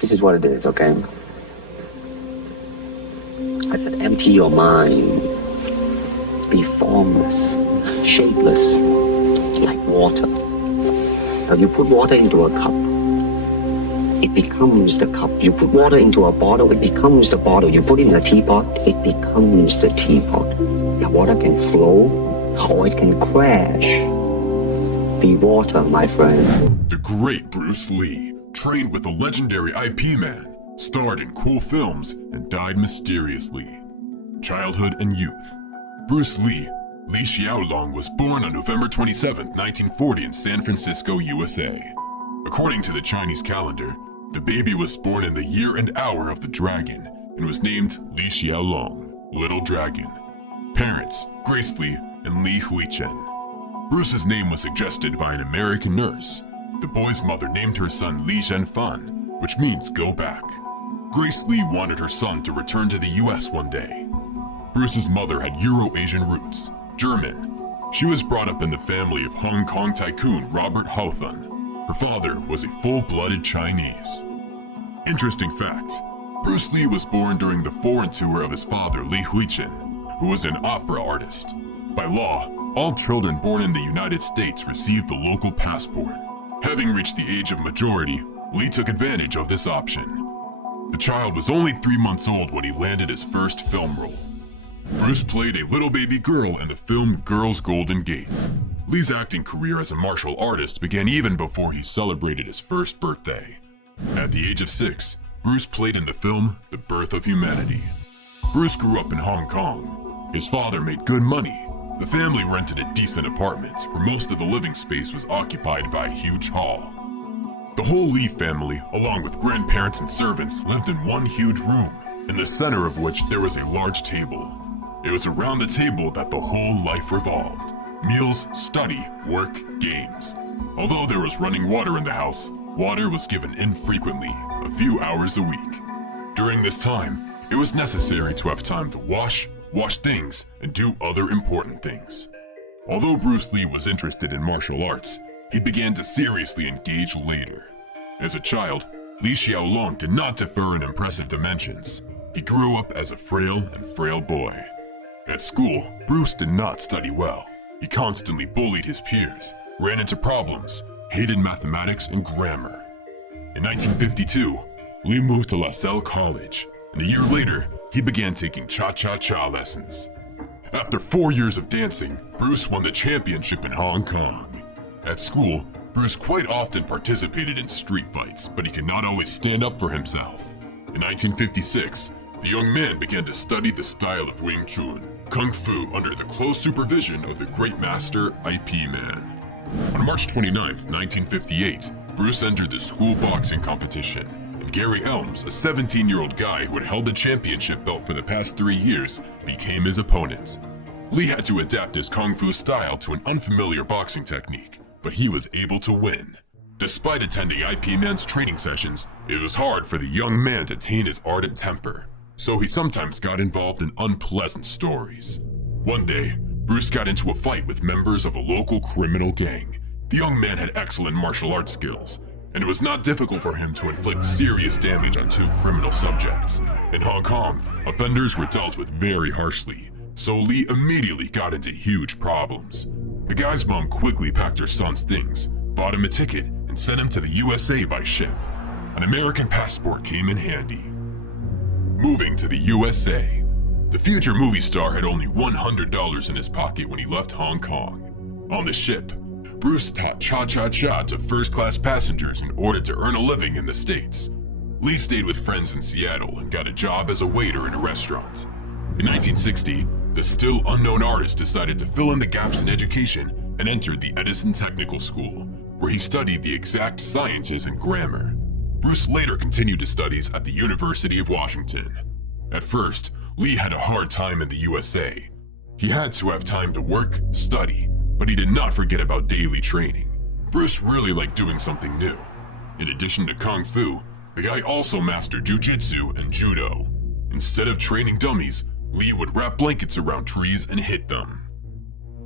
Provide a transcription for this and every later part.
This is what it is, okay? I said empty your mind. Be formless, shapeless, like water. Now you put water into a cup, it becomes the cup. You put water into a bottle, it becomes the bottle. You put it in a teapot, it becomes the teapot. Now water can flow or it can crash. Be water, my friend. The great Bruce Lee, trained with the legendary IP Man, starred in cool films and died mysteriously. Childhood and youth. Bruce Lee, Li Xiaolong, was born on November 27, 1940 in San Francisco, USA. According to the Chinese calendar, the baby was born in the year and hour of the dragon and was named Li Xiaolong, Little Dragon. Parents, Grace Li and Li Huichen. Bruce's name was suggested by an American nurse. The boy's mother named her son Li Zhenfan, which means go back. Grace Li wanted her son to return to the US one day. Bruce's mother had Euro-Asian roots, German. She was brought up in the family of Hong Kong tycoon Robert Houghton. Her father was a full-blooded Chinese. Interesting fact, Bruce Lee was born during the foreign tour of his father, Li Huichen, who was an opera artist. By law, all children born in the United States received the local passport. Having reached the age of majority, Lee took advantage of this option. The child was only 3 months old when he landed his first film role. Bruce played a little baby girl in the film Girls Golden Gates. Lee's acting career as a martial artist began even before he celebrated his first birthday. At the age of 6, Bruce played in the film The Birth of Humanity. Bruce grew up in Hong Kong. His father made good money. The family rented a decent apartment where most of the living space was occupied by a huge hall. The whole Lee family, along with grandparents and servants, lived in one huge room, in the center of which there was a large table. It was around the table that the whole life revolved. Meals, study, work, games. Although there was running water in the house, water was given infrequently, a few hours a week. During this time, it was necessary to have time to wash things, and do other important things. Although Bruce Lee was interested in martial arts, he began to seriously engage later. As a child, Li Xiaolong did not differ in impressive dimensions. He grew up as a frail boy. At school, Bruce did not study well. He constantly bullied his peers, ran into problems, hated mathematics and grammar. In 1952, Lee moved to La Salle College, and a year later, he began taking cha-cha-cha lessons. After 4 years of dancing, Bruce won the championship in Hong Kong. At school, Bruce quite often participated in street fights, but he could not always stand up for himself. In 1956, the young man began to study the style of Wing Chun, Kung Fu, under the close supervision of the great master IP Man. On March 29, 1958, Bruce entered the school boxing competition. Gary Elms, a 17-year-old guy who had held the championship belt for the past 3 years, became his opponent. Lee had to adapt his kung fu style to an unfamiliar boxing technique, but he was able to win. Despite attending IP Man's training sessions, it was hard for the young man to tame his ardent temper, so he sometimes got involved in unpleasant stories. One day, Bruce got into a fight with members of a local criminal gang. The young man had excellent martial arts skills, and it was not difficult for him to inflict serious damage on 2 criminal subjects. In Hong Kong, offenders were dealt with very harshly, so Lee immediately got into huge problems. The guy's mom quickly packed her son's things, bought him a ticket, and sent him to the USA by ship. An American passport came in handy. Moving to the USA. The future movie star had only $100 in his pocket when he left Hong Kong. On the ship, Bruce taught cha-cha-cha to first-class passengers in order to earn a living in the States. Lee stayed with friends in Seattle and got a job as a waiter in a restaurant. In 1960, the still unknown artist decided to fill in the gaps in education and entered the Edison Technical School, where he studied the exact sciences and grammar. Bruce later continued his studies at the University of Washington. At first, Lee had a hard time in the USA. He had to have time to work, study, but he did not forget about daily training. Bruce really liked doing something new. In addition to Kung Fu, the guy also mastered Jiu-Jitsu and Judo. Instead of training dummies, Lee would wrap blankets around trees and hit them.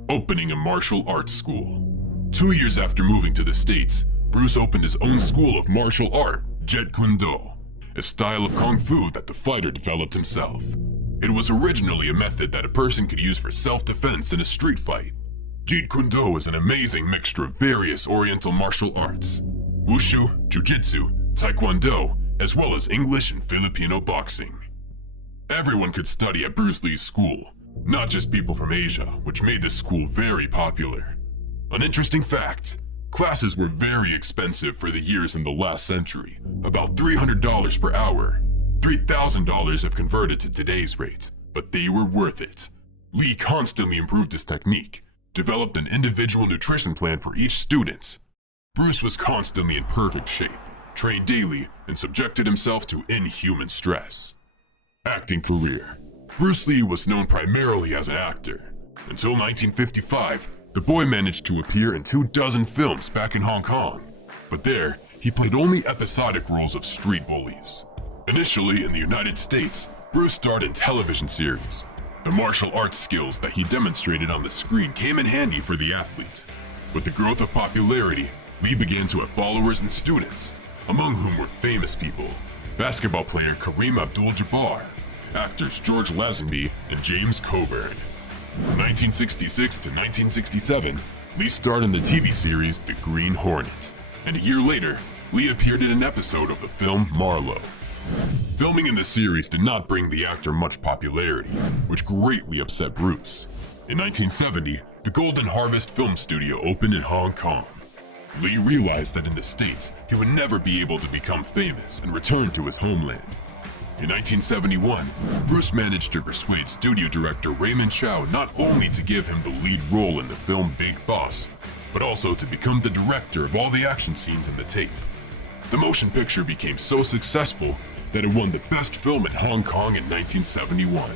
Opening a martial arts school. 2 years after moving to the States, Bruce opened his own school of martial art, Jeet Kune Do. a style of kung fu that the fighter developed himself. It was originally a method that a person could use for self-defense in a street fight. Jeet Kune Do is an amazing mixture of various Oriental martial arts, wushu, jiu-jitsu, taekwondo, as well as English and Filipino boxing. Everyone could study at Bruce Lee's school, not just people from Asia, which made this school very popular. An interesting fact, classes were very expensive for the years in the last century, about $300 per hour. $3,000 if converted to today's rates, but they were worth it. Lee constantly improved his technique, developed an individual nutrition plan for each student. Bruce was constantly in perfect shape, trained daily, and subjected himself to inhuman stress. Acting career. Bruce Lee was known primarily as an actor. Until 1955, the boy managed to appear in 24 films back in Hong Kong, but there, he played only episodic roles of street bullies. Initially in the United States, Bruce starred in television series. The martial arts skills that he demonstrated on the screen came in handy for the athlete. With the growth of popularity, Lee began to have followers and students, among whom were famous people. Basketball player Kareem Abdul-Jabbar, actors George Lazenby and James Coburn. From 1966 to 1967, Lee starred in the TV series The Green Hornet, and a year later, Lee appeared in an episode of the film Marlowe. Filming in the series did not bring the actor much popularity, which greatly upset Bruce. In 1970, the Golden Harvest Film Studio opened in Hong Kong. Lee realized that in the States, he would never be able to become famous and returned to his homeland. In 1971, Bruce managed to persuade studio director Raymond Chow not only to give him the lead role in the film Big Boss, but also to become the director of all the action scenes in the tape. The motion picture became so successful that it won the Best Film in Hong Kong in 1971.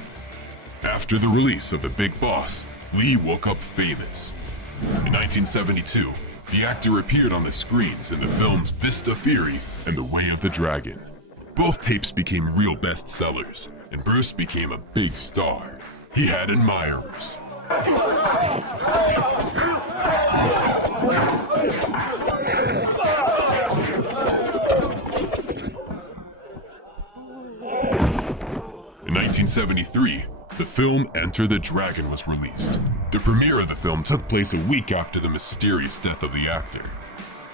After the release of The Big Boss, Lee woke up famous. In 1972, the actor appeared on the screens in the films Vista Fury and The Way of the Dragon. Both tapes became real bestsellers, and Bruce became a big star. He had admirers. In 1973, the film Enter the Dragon was released. The premiere of the film took place a week after the mysterious death of the actor.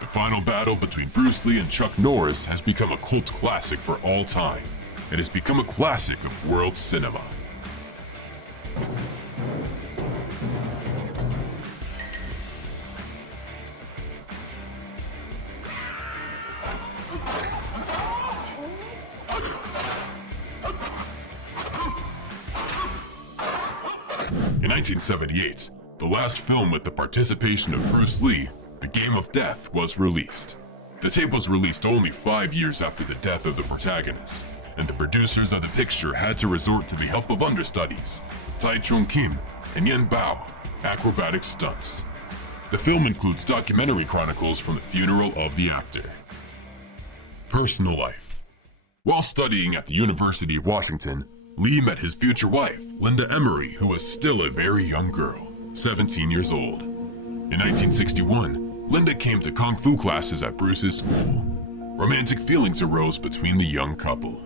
The final battle between Bruce Lee and Chuck Norris has become a cult classic for all time, and has become a classic of world cinema. In 1978, the last film with the participation of Bruce Lee, The Game of Death, was released. The tape was released only 5 years after the death of the protagonist, and the producers of the picture had to resort to the help of understudies, Tai Chung Kim and Yen Bao, acrobatic stunts. The film includes documentary chronicles from the funeral of the actor. Personal life. While studying at the University of Washington, Lee met his future wife, Linda Emery, who was still a very young girl, 17 years old. In 1961, Linda came to kung fu classes at Bruce's school. Romantic feelings arose between the young couple.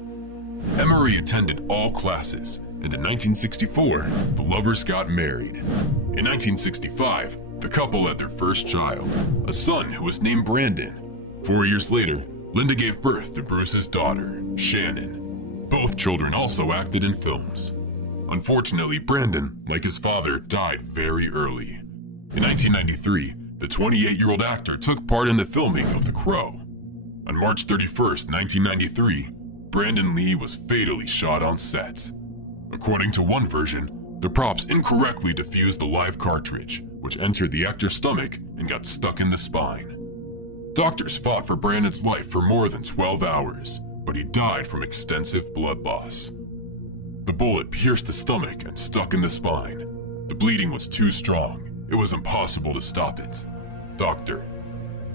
Emery attended all classes, and in 1964, the lovers got married. In 1965, the couple had their first child, a son who was named Brandon. 4 years later, Linda gave birth to Bruce's daughter, Shannon. Both children also acted in films. Unfortunately, Brandon, like his father, died very early. In 1993, the 28-year-old actor took part in the filming of The Crow. On March 31st, 1993, Brandon Lee was fatally shot on set. According to one version, the props incorrectly defused the live cartridge, which entered the actor's stomach and got stuck in the spine. Doctors fought for Brandon's life for more than 12 hours, but he died from extensive blood loss. The bullet pierced the stomach and stuck in the spine. The bleeding was too strong. It was impossible to stop it.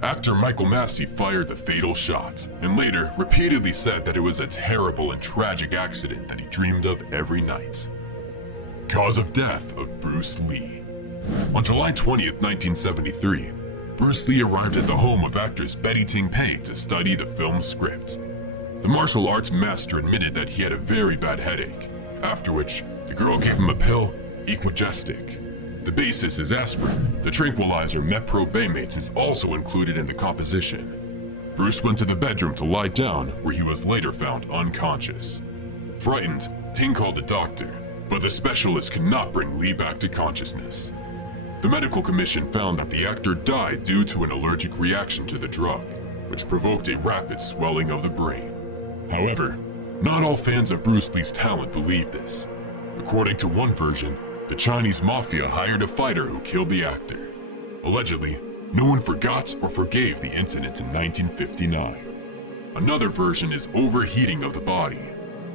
Actor Michael Massey fired the fatal shot, and later repeatedly said that it was a terrible and tragic accident that he dreamed of every night. Cause of death of Bruce Lee. On July 20th, 1973, Bruce Lee arrived at the home of actress Betty Ting Pei to study the film's script. The martial arts master admitted that he had a very bad headache, after which the girl gave him a pill, Equigestic. The basis is aspirin. The tranquilizer meprobamates is also included in the composition. Bruce went to the bedroom to lie down, where he was later found unconscious. Frightened, Ting called a doctor, but the specialist could not bring Lee back to consciousness. The medical commission found that the actor died due to an allergic reaction to the drug, which provoked a rapid swelling of the brain. However, not all fans of Bruce Lee's talent believe this. According to one version, the Chinese mafia hired a fighter who killed the actor. Allegedly, no one forgot or forgave the incident in 1959. Another version is overheating of the body.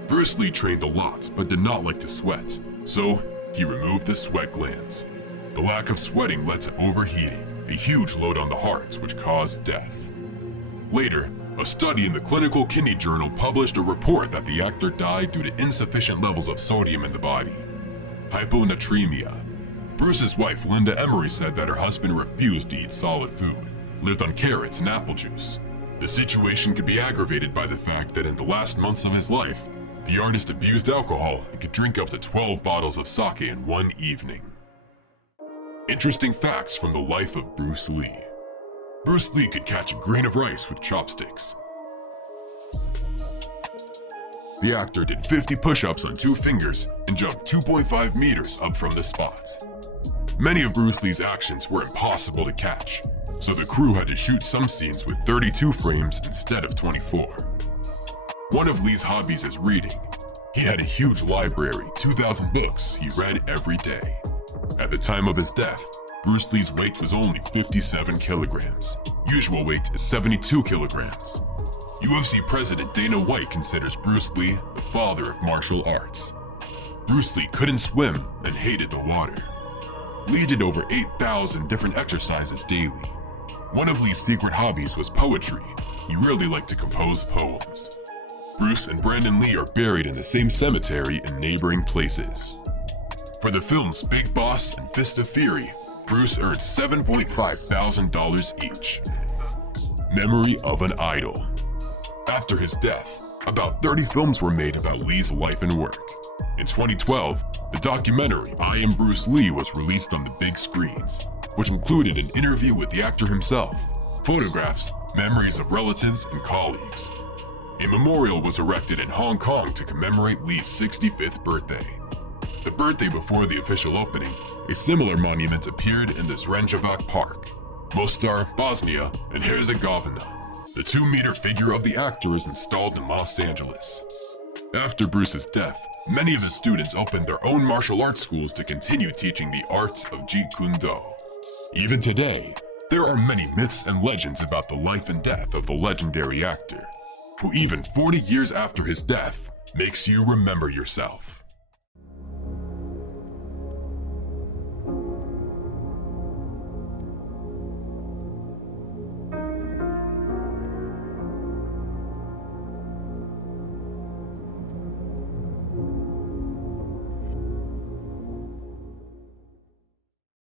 Bruce Lee trained a lot but did not like to sweat, so he removed the sweat glands. The lack of sweating led to overheating, a huge load on the heart which caused death. Later, a study in the Clinical Kidney Journal published a report that the actor died due to insufficient levels of sodium in the body. Hyponatremia. Bruce's wife Linda Emery said that her husband refused to eat solid food, lived on carrots and apple juice. The situation could be aggravated by the fact that in the last months of his life, the artist abused alcohol and could drink up to 12 bottles of sake in one evening. Interesting facts from the life of Bruce Lee. Bruce Lee could catch a grain of rice with chopsticks. The actor did 50 push-ups on 2 fingers and jumped 2.5 meters up from the spot. Many of Bruce Lee's actions were impossible to catch, so the crew had to shoot some scenes with 32 frames instead of 24. One of Lee's hobbies is reading. He had a huge library, 2,000 books he read every day. At the time of his death, Bruce Lee's weight was only 57 kilograms. Usual weight is 72 kilograms. UFC President Dana White considers Bruce Lee the father of martial arts. Bruce Lee couldn't swim and hated the water. Lee did over 8,000 different exercises daily. One of Lee's secret hobbies was poetry. He really liked to compose poems. Bruce and Brandon Lee are buried in the same cemetery in neighboring places. For the films Big Boss and Fist of Fury, Bruce earned $7,500 each. Memory of an idol. After his death, about 30 films were made about Lee's life and work. In 2012, the documentary I Am Bruce Lee was released on the big screens, which included an interview with the actor himself, photographs, memories of relatives and colleagues. A memorial was erected in Hong Kong to commemorate Lee's 65th birthday. The birthday before the official opening, a similar monument appeared in the Zrenjanin Park, Mostar, Bosnia, and Herzegovina. The 2-meter figure of the actor is installed in Los Angeles. After Bruce's death, many of his students opened their own martial arts schools to continue teaching the art of Jeet Kune Do. Even today, there are many myths and legends about the life and death of the legendary actor, who even 40 years after his death makes you remember yourself.